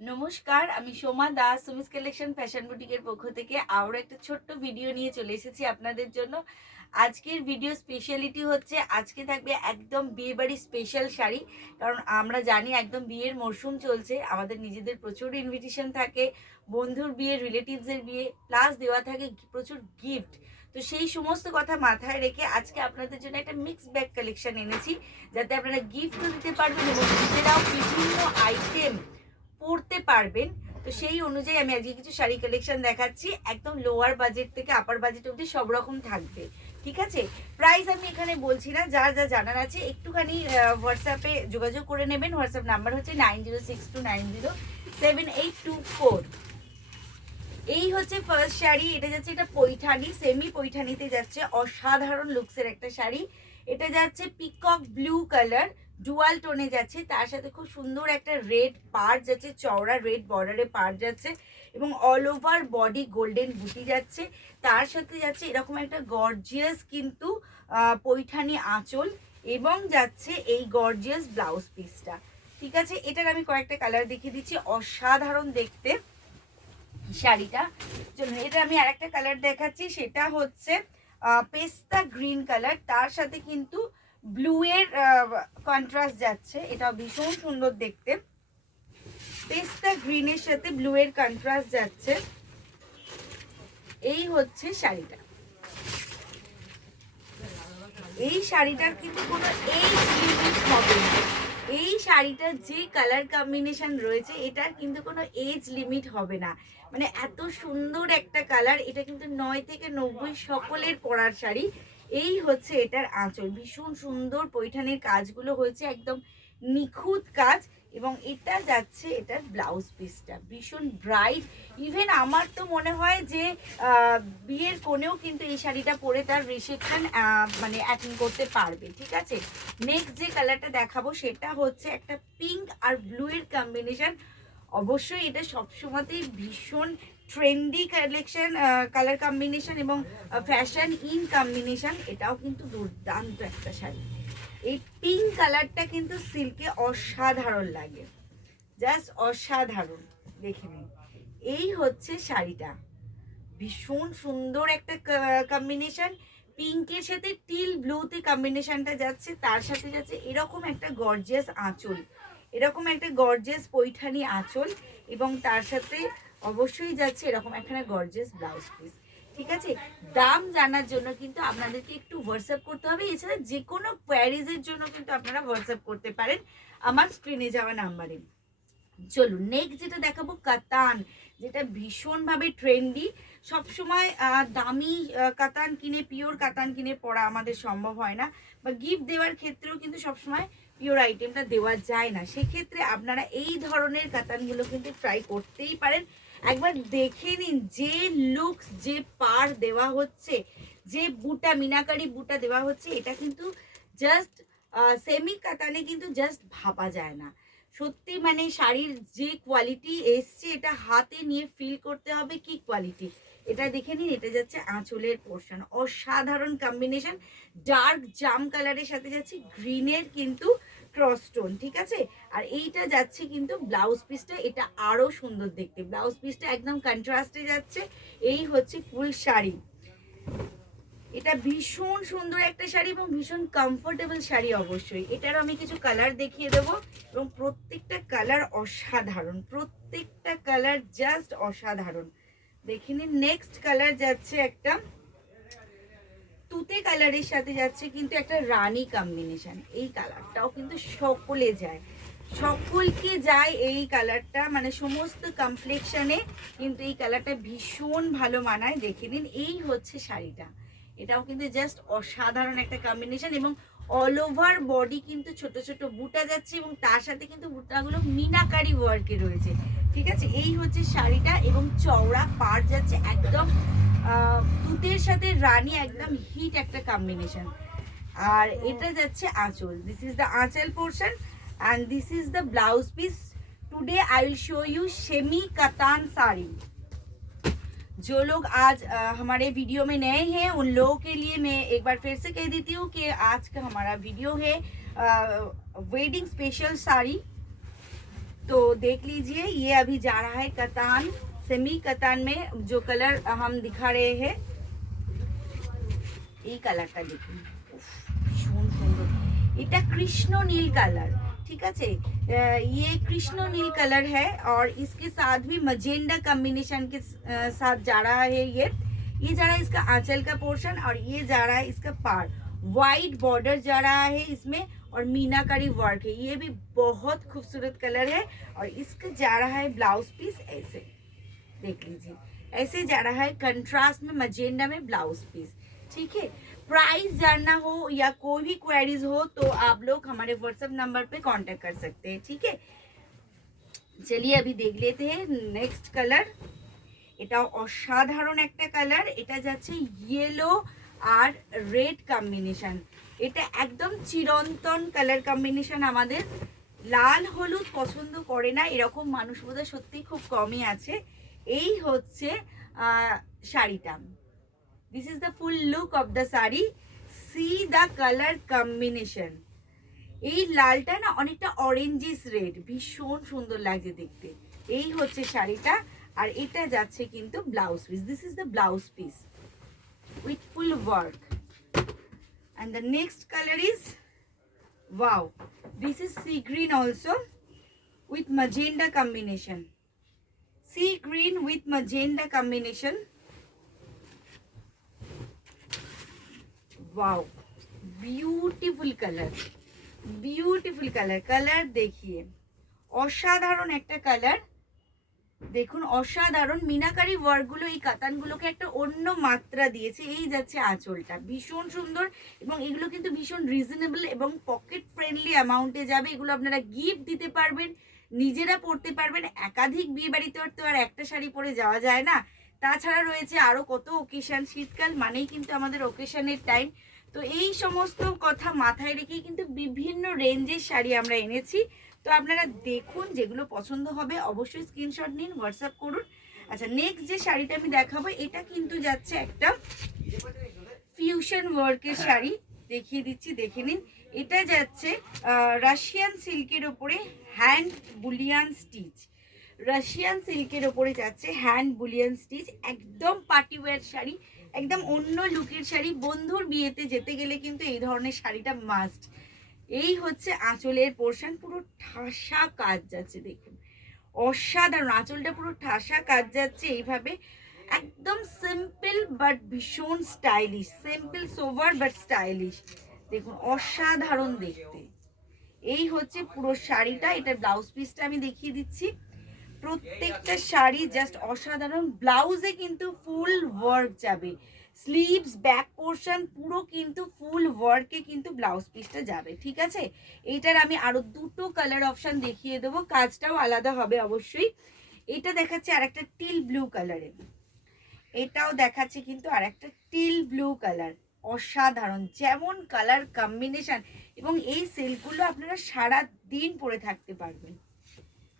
নমস্কার, আমি Soma Das, Sumi's collection fashion বুটিকের পক্ষ থেকে আরও একটা ছোট্ট ভিডিও নিয়ে চলে এসেছি আপনাদের জন্য। আজকের ভিডিও স্পেশালিটি হচ্ছে আজকে থাকবে একদম বিয়েবাড়ি স্পেশাল শাড়ি। কারণ আমরা জানি একদম বিয়ের মরশুম চলছে, আমাদের নিজেদের প্রচুর ইনভিটেশন থাকে, বন্ধুর বিয়ে, রিলেটিভসের বিয়ে, প্লাস দেওয়া থাকে প্রচুর গিফট। তো সেই সমস্ত কথা মাথায় রেখে আজকে আপনাদের জন্য একটা মিক্স ব্যাগ কালেকশন এনেছি, যাতে আপনারা গিফটও দিতে পারবেন এবং নিজেরাও বিভিন্ন আইটেম পরতে পারবেন। তো সেই অনুযায়ী আমি আজকে কিছু শাড়ি কালেকশন দেখাচ্ছি, একদম লোয়ার বাজেট থেকে আপার বাজেট অবধি সব রকম থাকবে। ঠিক আছে, প্রাইস আমি এখানে বলছি না, যা যা জানার আছে একটুখানি হোয়াটসঅ্যাপে যোগাযোগ করে নেবেন। হোয়াটসঅ্যাপ নাম্বার হচ্ছে 9062907824। এই হচ্ছে ফার্স্ট শাড়ি, এটা যাচ্ছে, এটা পৈঠানি, সেমি পৈঠানিতে যাচ্ছে, অসাধারণ লুকসের একটা শাড়ি। এটা যাচ্ছে পিকক ব্লু কালার, ডুয়াল টোনে যাচ্ছে, তার সাথে খুব সুন্দর একটা রেড পাড় যাচ্ছে, চওড়া রেড বর্ডারে পাড় যাচ্ছে এবং অল ওভার বডি গোল্ডেন বুটি যাচ্ছে। তার সাথে যাচ্ছে এরকম একটা গর্জিয়াস কিন্তু পৈঠানি আঁচল এবং যাচ্ছে এই গর্জিয়াস ব্লাউজ পিসটা। ঠিক আছে, এটার আমি কয়েকটা কালার দেখিয়ে দিচ্ছি, অসাধারণ দেখতে শাড়িটা। চলুন, এটা আমি আরেকটা কালার দেখাচ্ছি, সেটা হচ্ছে পেস্তা গ্রিন কালার, তার সাথে কিন্তু ব্লু এর কন্ট্রাস্ট যাচ্ছে, এটা ভীষণ সুন্দর দেখতে। পেস্তা গ্রিনের সাথে ব্লু এর কন্ট্রাস্ট যাচ্ছে। এই হচ্ছে শাড়িটা। এই শাড়িটার কিন্তু কোনো এইজ লিমিট হবে না। এই শাড়িটার যে কালার কম্বিনেশন রয়েছে, এটার কিন্তু কোনো এজ লিমিট হবে না। মানে এত সুন্দর একটা কালার, এটা কিন্তু 9 থেকে 90 সকলের পরার শাড়ি। এই হচ্ছে এটার আঁচল, ভীষণ সুন্দর পৈঠানির কাজগুলো হয়েছে, একদম নিখুঁত কাজ। এবং এটা যাচ্ছে এটার ব্লাউজ পিসটা ভীষণ ব্রাইট। ইভেন আমার তো মনে হয় যে বিয়ের কোণেও কিন্তু এই শাড়িটা পরে তার রিসেপশন মানে অ্যাটেন্ড করতে পারবে। ঠিক আছে, নেক্সট যে কালারটা দেখাবো সেটা হচ্ছে একটা পিঙ্ক আর ব্লু এর কম্বিনেশন। অবশ্যই এটা সবসময়তেই ভীষণ ট্রেন্ডি কালেকশন, কালার কম্বিনেশন এবং ফ্যাশন ইন কম্বিনেশন। এটাও কিন্তু দুর্দান্ত একটা শাড়ি। এই পিঙ্ক কালারটা কিন্তু সিল্কে অসাধারণ লাগে, জাস্ট অসাধারণ, দেখে নিন। এই হচ্ছে শাড়িটা, ভীষণ সুন্দর একটা কম্বিনেশন, পিঙ্কের সাথে টিল ব্লুতে কম্বিনেশনটা যাচ্ছে, তার সাথে যাচ্ছে এরকম একটা গর্জিয়াস আঁচল, এরকম একটা গর্জিয়াস পৈঠানি আঁচল এবং তার সাথে অবশ্যই যাচ্ছে এরকম একটা গর্জিয়াস ব্লাউজ পিস। ঠিক আছে, দাম জানার জন্য কিন্তু আপনাদেরকে একটু হোয়াটসঅ্যাপ করতে হবে, এছাড়া যে কোনো কোয়ারিজের জন্য কিন্তু আপনারা হোয়াটসঅ্যাপ করতে পারেন আমার স্ক্রিনে যাওয়া নাম্বারে। চলুন, নেক্সট যেটা দেখাবো কাতান, যেটা ভীষণভাবে ট্রেন্ডি। সবসময় দামি কাতান কিনে, পিওর কাতান কিনে পরা আমাদের সম্ভব হয় না, বা গিফট দেওয়ার ক্ষেত্রেও কিন্তু সবসময় পিওর আইটেমটা দেওয়া যায় না। সেক্ষেত্রে আপনারা এই ধরনের কাতানগুলো কিন্তু ট্রাই করতেই পারেন। একবার দেখে নিন যে লুকস, যে পার দেওয়া হচ্ছে, যে বুটা, মিনাকারি বুটা দেওয়া হচ্ছে, এটা কিন্তু জাস্ট সেমি কাতানে কিন্তু জাস্ট ভাবা যায় না। সত্যি মানে শাড়ির যে কোয়ালিটি এসছে, এটা হাতে নিয়ে ফিল করতে হবে কি কোয়ালিটি। এটা দেখে নিন, এটা যাচ্ছে আঁচলের পোর্শন, অসাধারণ কম্বিনেশন, ডার্ক জাম কালারের সাথে যাচ্ছে গ্রিনের কিন্তু ক্রসটোন। ঠিক আছে, আর এইটা যাচ্ছে কিন্তু ব্লাউজ পিসটা, এটা আরো সুন্দর দেখতে, ব্লাউজ পিসটা একদম কন্ট্রাস্টে যাচ্ছে। এই হচ্ছে ফুল শাড়ি, এটা ভীষণ সুন্দর একটা শাড়ি এবং ভীষণ কমফোর্টেবল শাড়ি। অবশ্যই এটারও আমি কিছু কালার দেখিয়ে দেবো এবং প্রত্যেকটা কালার অসাধারণ, প্রত্যেকটা কালার জাস্ট অসাধারণ। দেখে নিন, নেক্সট কালার যাচ্ছে একটা তুতে কালারের সাথে যাচ্ছে কিন্তু একটা রানী কম্বিনেশন। এই কালারটাও কিন্তু সকলে যায়, সকলকে যায় এই কালারটা, মানে সমস্ত কমপ্লেক্সনে কিন্তু এই কালারটা ভীষণ ভালো মানায়। দেখে নিন, এই হচ্ছে শাড়িটা, এটাও কিন্তু জাস্ট অসাধারণ একটা কম্বিনেশন এবং অল ওভার বডি কিন্তু ছোট ছোট বুটা যাচ্ছে এবং তার সাথে কিন্তু বুটাগুলো মিনাকারি ওয়ার্কে রয়েছে। ঠিক আছে, এই হচ্ছে শাড়িটা এবং চওড়া পাড় যাচ্ছে, একদম তুতের সাথে রানী, একদম হিট একটা কম্বিনেশন। আর এটা যাচ্ছে আঁচল, দিস ইজ দ্য আঁচল portion and this is the blouse piece. Today I will show you semi katan sari. जो लोग आज हमारे वीडियो में नए हैं उन लोगों के लिए मैं एक बार फिर से कह देती हूँ कि आज का हमारा वीडियो है वेडिंग स्पेशल साड़ी। तो देख लीजिए, ये अभी जा रहा है कतान, सेमी कतान में जो कलर हम दिखा रहे हैं, এই কালারটা দেখুন, ভীষণ সুন্দর। এটা কৃষ্ণ নীল কালার, ठीक है। ये कृष्ण नील कलर है और इसके साथ भी मजेंडा कॉम्बिनेशन के साथ जा रहा है। ये जा रहा है इसका आंचल का पोर्शन और ये जा रहा है इसका पार। वाइट बॉर्डर जा रहा है इसमें और मीनाकारी वर्क है। ये भी बहुत खूबसूरत कलर है और इसका जा रहा है ब्लाउज पीस ऐसे, देख लीजिए, ऐसे जा रहा है कंट्रास्ट में मजेंडा में ब्लाउज पीस, ठीक है। प्राइस जानना हो या कोई भी क्वेरीज हो तो आप लोग हमारे व्हाट्सएप नंबर पे कांटेक्ट कर सकते हैं, ठीक है। चलिए अभी देख लेते हैं नेक्स्ट कलर। এটা অসাধারণ একটা কালার, এটা যাচ্ছে ইয়েলো আর রেড কম্বিনেশন। এটা একদম চিরন্তন কালার কম্বিনেশন। আমাদের লাল হলুদ পছন্দ করে না এরকম মানুষ বোধহয় সত্যি খুব কমই আছে। এই হচ্ছে শাড়িটা। This is the full look of the sari. C the colour combination. এই লালটা না অনেকটা অরেঞ্জিস রেড, ভীষণ সুন্দর লাগছে দেখতে। এই হচ্ছে শাড়িটা আর এটা যাচ্ছে কিন্তু blouse piece. This is the blouse piece with full work and the next color is, wow, this is sea green also with magenta combination. Sea green with magenta combination. Wow, beautiful color, beautiful color। color देखिए, অসাধারণ একটা colour. দেখুন অসাধারণ মিনাকারি ওয়ার্কগুলো এই কাতানগুলোকে একটা অন্য মাত্রা দিয়েছে। এই যাচ্ছে আঁচলটা, ভীষণ সুন্দর এবং এগুলো কিন্তু ভীষণ রিজনেবল এবং পকেট ফ্রেন্ডলি অ্যামাউন্টে যাবে। এগুলো আপনারা গিফট দিতে পারবেন, নিজেরা পরতে পারবেন। একাধিক বিয়ে বাড়িতে তো আর একটা শাড়ি পরে যাওয়া যায় না। তাছাড়া রয়েছে আরও কত ওকেশন, শীতকাল মানেই কিন্তু আমাদের ওকেশনের টাইম। তো এই সমস্ত কথা মাথায় রেখেই কিন্তু বিভিন্ন রেঞ্জের শাড়ি আমরা এনেছি। তো আপনারা দেখুন, যেগুলো পছন্দ হবে অবশ্যই স্ক্রিনশট নিন, হোয়াটসঅ্যাপ করুন। আচ্ছা, নেক্সট যে শাড়িটা আমি দেখাবো এটা কিন্তু যাচ্ছে একটা ফিউশন ওয়ার্কের শাড়ি, দেখিয়ে দিচ্ছি, দেখে নিন। এটা যাচ্ছে রাশিয়ান সিল্কের ওপরে হ্যান্ড বুলিয়ান স্টিচ। রাশিয়ান সিল্কের ওপরে যাচ্ছে হ্যান্ড বুলিয়ান স্টিচ। একদম পার্টি ওয়্যার শাড়ি, একদম অন্য লুকের শাড়ি। বন্ধুর বিয়েতে যেতে গেলে কিন্তু এই ধরনের শাড়িটা মাস্ট। এই হচ্ছে আঁচলের পোর্শন, পুরো ঠাসা কাজ যাচ্ছে, দেখুন অসাধারণ। আঁচলটা পুরো ঠাসা কাজ যাচ্ছে এইভাবে, একদম সিম্পল বাট ভীষণ stylish. Simple sober but stylish, দেখুন অসাধারণ দেখতে। এই হচ্ছে পুরো শাড়িটা। এটার ব্লাউজ পিসটা আমি দেখিয়ে দিচ্ছি। প্রত্যেকটা শাড়ি জাস্ট অসাধারণ। ব্লাউজে কিন্তু ফুল ওয়ার্ক যাবে, স্লিভস ব্যাক পোর্শন পুরো কিন্তু ফুল ওয়ার্কে কিন্তু ব্লাউজ পিসটা যাবে, ঠিক আছে। এইটার আমি আরো দুটো কালার অপশন দেখিয়ে দেবো, কাজটাও আলাদা হবে অবশ্যই। এটা দেখাচ্ছে আর একটা টিল ব্লু কালারে, এটাও দেখাচ্ছে কিন্তু আর একটা টিল ব্লু কালার। অসাধারণ, যেমন কালার কম্বিনেশন এবং এই সিল্কগুলো আপনারা সারা দিন পরে থাকতে পারবেন,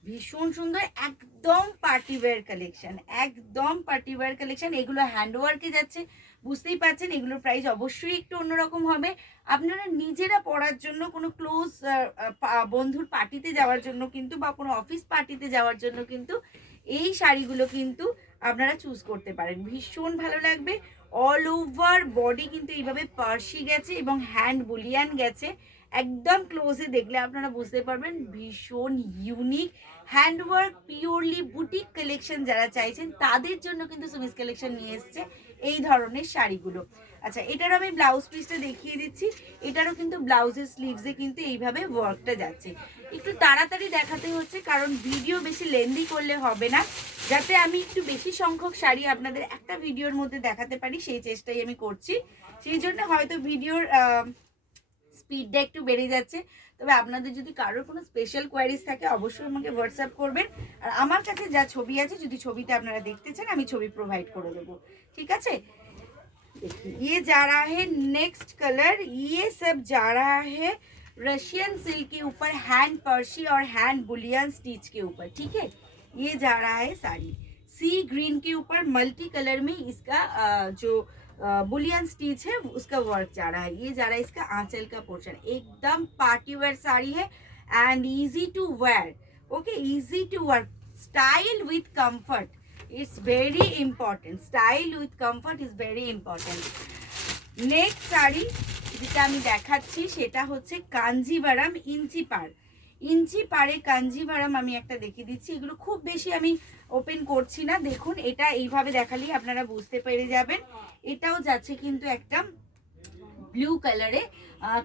ভীষণ সুন্দর। একদম পার্টি ওয়্যার কালেকশন, একদম পার্টি ওয়্যার কালেকশন। এগুলো হ্যান্ডওয়ার্কে যাচ্ছে, বুঝতেই পারছেন এগুলোর প্রাইস অবশ্যই একটু অন্যরকম হবে। আপনারা নিজেরা পরার জন্য, কোনো ক্লোজ বন্ধুর পার্টিতে যাওয়ার জন্য কিন্তু বা কোনো অফিস পার্টিতে যাওয়ার জন্য কিন্তু এই শাড়িগুলো কিন্তু আপনারা চুজ করতে পারেন, ভীষণ ভালো লাগবে। অল ওভার বডি কিন্তু এইভাবে পার্সি গেছে এবং হ্যান্ড বুলিয়ান গেছে। একদম ক্লোজে দেখলে আপনারা বুঝতে পারবেন, ভীষণ unique handwork, purely boutique collection যারা চাইছেন তাদের জন্য কিন্তু সুমিস কালেকশন নিয়ে এসছে এই ধরনের শাড়িগুলো। আচ্ছা, এটার আমি ব্লাউজ পিসটা দেখিয়ে দিচ্ছি। এটারও কিন্তু ব্লাউজের স্লিভসে কিন্তু এইভাবে ওয়ার্কটা যাচ্ছে। একটু তাড়াতাড়ি দেখাতে হচ্ছে কারণ ভিডিও বেশি লেন্দি করলে হবে না, যাতে আমি একটু বেশি সংখ্যক শাড়ি আপনাদের একটা ভিডিওর মধ্যে দেখাতে পারি সেই চেষ্টাই আমি করছি। সেই জন্য হয়তো ভিডিওর স্পিডটা একটু বেড়ে যাচ্ছে। তবে আপনাদের যদি কারোর কোনো স্পেশাল কোয়ারিজ থাকে অবশ্যই আমাকে হোয়াটসঅ্যাপ করবেন। আর আমার কাছে যা ছবি আছে, যদি ছবিতে আপনারা দেখতে চান আমি ছবি প্রোভাইড করে দেবো, ঠিক আছে। ये जा रहा है नेक्स्ट कलर, ये सब जा रहा है रशियन सिल्क के ऊपर हैंड पर्शी और हैंड बुलियन स्टिच के ऊपर, ठीक है। ये जा रहा है साड़ी सी ग्रीन के ऊपर मल्टी कलर में इसका जो बुलियन स्टिच है उसका वर्क जा रहा है। ये जा रहा है इसका आंचल का पोर्शन। एकदम पार्टी वेयर साड़ी है and easy to wear, okay, easy to work, style with comfort, it's very important, style with comfort is very important. Next sari যেটা আমি দেখাচ্ছি সেটা হচ্ছে কাঞ্জিভারাম ইঞ্চি পাড়। ইঞ্চি পাড়ে কাঞ্জিভারাম আমি একটা দেখিয়ে দিচ্ছি। এগুলো খুব বেশি আমি ওপেন করছি না, দেখুন এটা এইভাবে দেখালেই আপনারা বুঝতে পেরে যাবেন। এটাও যাচ্ছে কিন্তু একটা ব্লু কালারে,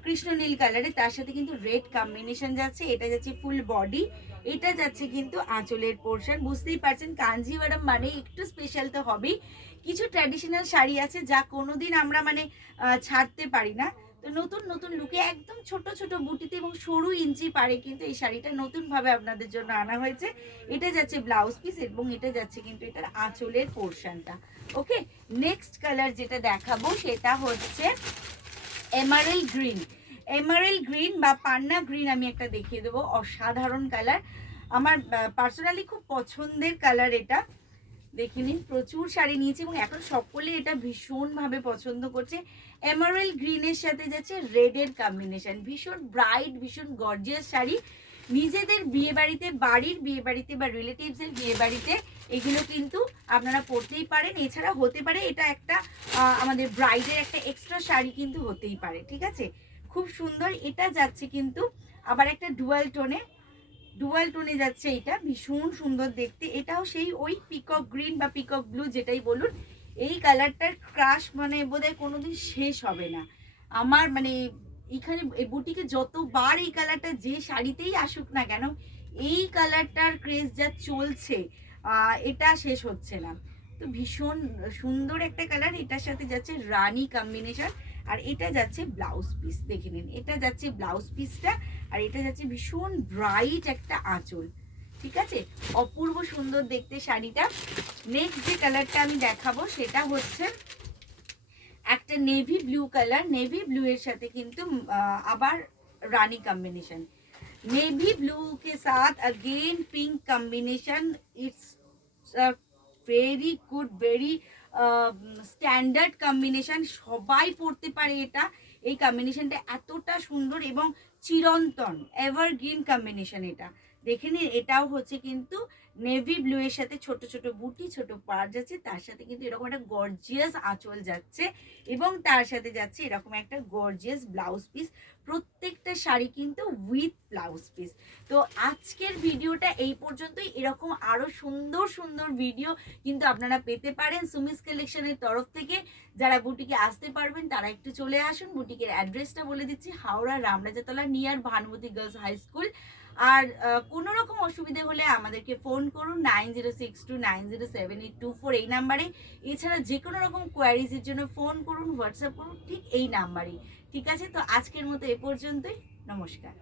কৃষ্ণ নীল কালারে, তার সাথে কিন্তু রেড কম্বিনেশন যাচ্ছে। এটা যাচ্ছে ফুল বডি, এটা যাচ্ছে কিন্তু আঁচলের পোর্শন। বুঝতেই পারছেন কাঞ্জিভারাম মানে একটু স্পেশাল তো হবেই। কিছু ট্র্যাডিশনাল শাড়ি আছে যা কোনোদিন আমরা মানে ছাড়তে পারি না। তো নতুন নতুন লুকে একদম ছোট ছোট বুটিতে এবং সরু ইঞ্চি পারে কিন্তু এই শাড়িটা নতুনভাবে আপনাদের জন্য আনা হয়েছে। এটা যাচ্ছে ব্লাউজ পিস এবং এটা যাচ্ছে কিন্তু এটার আঁচলের পোর্শনটা। ওকে, নেক্সট কালার যেটা দেখাবো সেটা হচ্ছে এমারেল গ্রিন। এমারেল গ্রিন বা পান্না গ্রিন আমি একটা দেখিয়ে দেবো, অসাধারণ কালার, আমার পার্সোনালি খুব পছন্দের কালার এটা। দেখে নিন, প্রচুর শাড়ি নিয়েছি এবং এখন সকলে এটা ভীষণভাবে পছন্দ করছে। এমারেল গ্রিনের সাথে যাচ্ছে রেডের কম্বিনেশন, ভীষণ ব্রাইট, ভীষণ গর্জিয়াস শাড়ি। নিজেদের বিয়ে বাড়িতে, বাড়ির বিয়ে বাড়িতে বা রিলেটিভসের বিয়ে বাড়িতে এগুলো কিন্তু আপনারা পরতেই পারেন। এছাড়া হতে পারে এটা একটা আমাদের ব্রাইডের একটা এক্সট্রা শাড়ি কিন্তু হতেই পারে, ঠিক আছে, খুব সুন্দর। এটা যাচ্ছে কিন্তু আবার একটা ডুয়াল টোনে যাচ্ছে, এটা ভীষণ সুন্দর দেখতে। এটাও সেই ওই পিকক গ্রিন বা পিকক ব্লু যেটাই বলুন, এই কালারটার ক্রাশ মানে বোধহয় কোনোদিন শেষ হবে না আমার। মানে এখানে এই বুটিকে যতবার এই কালারটা যে শাড়িতেই আসুক না কেন, এই কালারটার ক্রেজ যা চলছে এটা শেষ হচ্ছে না। তো ভীষণ সুন্দর একটা কালার, এটার সাথে যাচ্ছে রানী কম্বিনেশন, আর এটা যাচ্ছে ব্লাউজ পিস। দেখে নিন, এটা যাচ্ছে ব্লাউজ পিসটা, আর এটা যাচ্ছে ভীষণ ব্রাইট একটা আঁচল, ঠিক আছে, অপূর্ব সুন্দর দেখতে শাড়িটা। নেক্সট যে কালারটা আমি দেখাবো সেটা হচ্ছে একটা navy blue colour. Navy blue এর সাথে কিন্তু আবার রানী कॉम्बिनेशन, नेवी ब्लू के साथ again pink combination. It's very good, very standard combination, সবাই পড়তে পারে এটা। এই কম্বিনেশনটা এতটা সুন্দর এবং চিরন্তন এভারগ্রিন কম্বিনেশন এটা। দেখে নিন, এটাও হচ্ছে কিন্তু নেভি ব্লু এর সাথে ছোট ছোট বুটি, ছোট পাড় যাচ্ছে, তার সাথে কিন্তু এরকম একটা গর্জিয়াস আঁচল যাচ্ছে এবং তার সাথে যাচ্ছে এরকম একটা গর্জিয়াস ব্লাউজ পিস। প্রত্যেকটা শাড়ি কিন্তু উইথ ব্লাউজ পিস। তো আজকের ভিডিওটা এই পর্যন্তই। এরকম আরো সুন্দর সুন্দর ভিডিও কিন্তু আপনারা পেতে পারেন সুমিস কালেকশনের তরফ থেকে। যারা বুটিকে আসতে পারবেন তারা একটু চলে আসুন। বুটিকের অ্যাড্রেসটা বলে দিচ্ছি, Howrah Ramrajatala near Bhanumati girls high school. আর কোনো রকম অসুবিধে হলে আমাদেরকে ফোন করুন 9062907824 এই নাম্বারে। এছাড়া যে কোনো রকম কোয়ারিজের জন্য ফোন করুন, হোয়াটসঅ্যাপ করুন ঠিক এই নাম্বারেই, ঠিক আছে। তো আজকের মতো এ পর্যন্তই, নমস্কার।